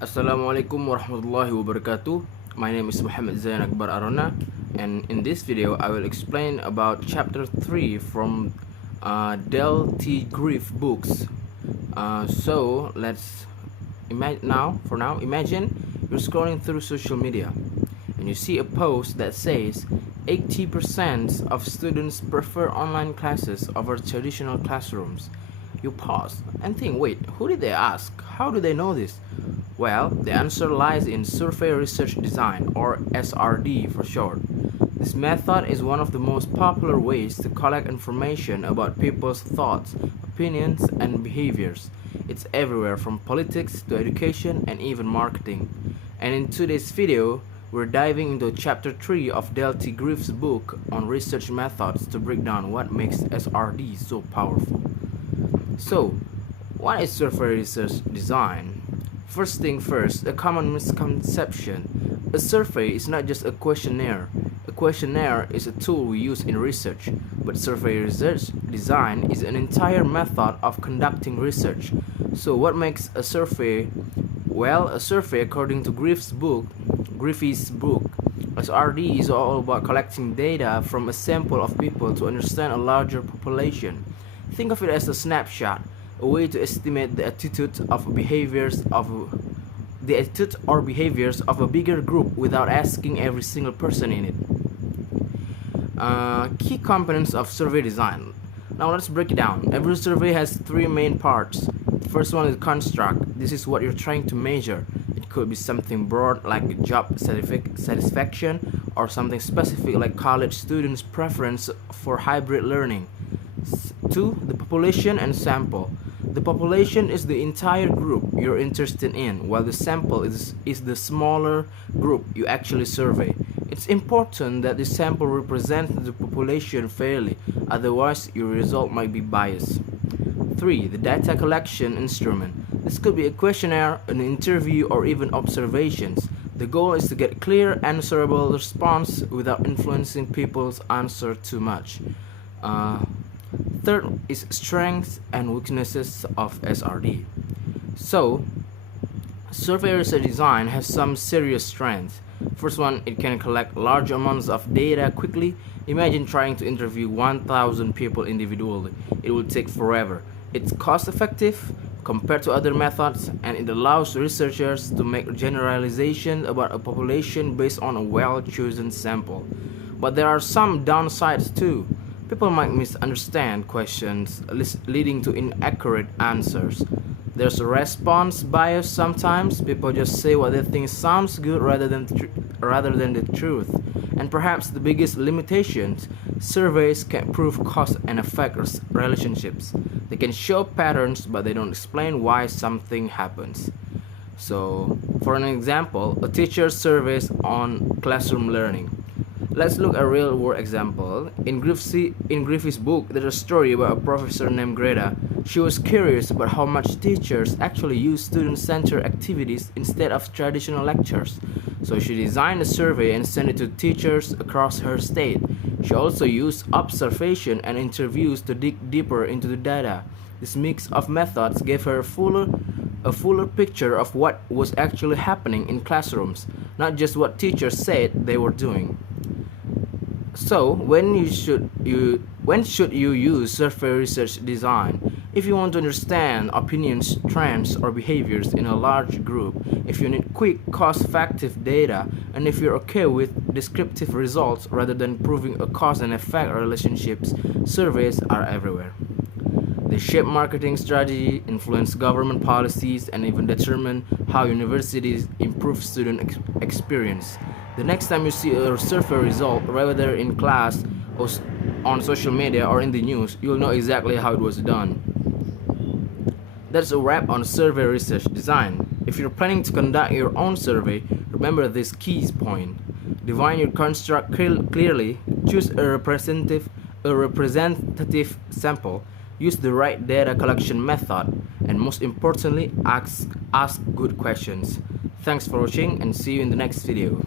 Assalamualaikum warahmatullahi wabarakatuh. My name is Muhammad Zain Akbar Arona, and in this video I will explain about chapter 3 from Del T. Griff books. So let's imagine you're scrolling through social media and you see a post that says 80% of students prefer online classes over traditional classrooms. You pause and think, wait, who did they ask? How do they know this? Well, the answer lies in survey research design, or SRD for short. This method is one of the most popular ways to collect information about people's thoughts, opinions, and behaviors. It's everywhere from politics to education and even marketing. And in today's video, we're diving into chapter 3 of Del T. Griff's book on research methods to break down what makes SRD so powerful. So, what is survey research design? First thing first, a common misconception. A survey is not just a questionnaire. A questionnaire is a tool we use in research, but survey research design is an entire method of conducting research. So what makes a survey? Well, a survey, according to Griff's book, SRD is all about collecting data from a sample of people to understand a larger population. Think of it as a snapshot, a way to estimate the attitude or behaviors of a bigger group without asking every single person in it. Key components of survey design. Now let's break it down. Every survey has three main parts. The first one is construct. This is what you're trying to measure. It could be something broad like job satisfaction, or something specific like college students' preference for hybrid learning. 2. The population and sample. The population is the entire group you're interested in, while the sample is the smaller group you actually survey. It's important that the sample represents the population fairly, otherwise your result might be biased. 3. The data collection instrument. This could be a questionnaire, an interview, or even observations. The goal is to get clear, answerable response without influencing people's answer too much. Third is strengths and weaknesses of SRD. So, survey research design has some serious strengths. First one, it can collect large amounts of data quickly. Imagine trying to interview 1,000 people individually. It will take forever. It's cost effective compared to other methods, and it allows researchers to make generalizations about a population based on a well-chosen sample. But there are some downsides too. People might misunderstand questions, leading to inaccurate answers. There's a response bias sometimes. People just say what they think sounds good rather than the truth. And perhaps the biggest limitations, surveys can prove cause and effect relationships. They can show patterns, but they don't explain why something happens. So, for an example, a teacher surveys on classroom learning. Let's look at a real-world example. In Griffith's book, there's a story about a professor named Greta. She was curious about how much teachers actually use student-centered activities instead of traditional lectures. So she designed a survey and sent it to teachers across her state. She also used observation and interviews to dig deeper into the data. This mix of methods gave her a fuller picture of what was actually happening in classrooms, not just what teachers said they were doing. So, when should you use survey research design? If you want to understand opinions, trends, or behaviors in a large group, if you need quick, cost-effective data, and if you're okay with descriptive results rather than proving a cause and effect relationships, surveys are everywhere. They shape marketing strategy, influence government policies, and even determine how universities improve student experience. The next time you see a survey result, whether in class or on social media or in the news, you'll know exactly how it was done. That's a wrap on survey research design. If you're planning to conduct your own survey, remember this key point. Define your construct clearly, choose a representative sample, use the right data collection method, and most importantly, ask good questions. Thanks for watching and see you in the next video.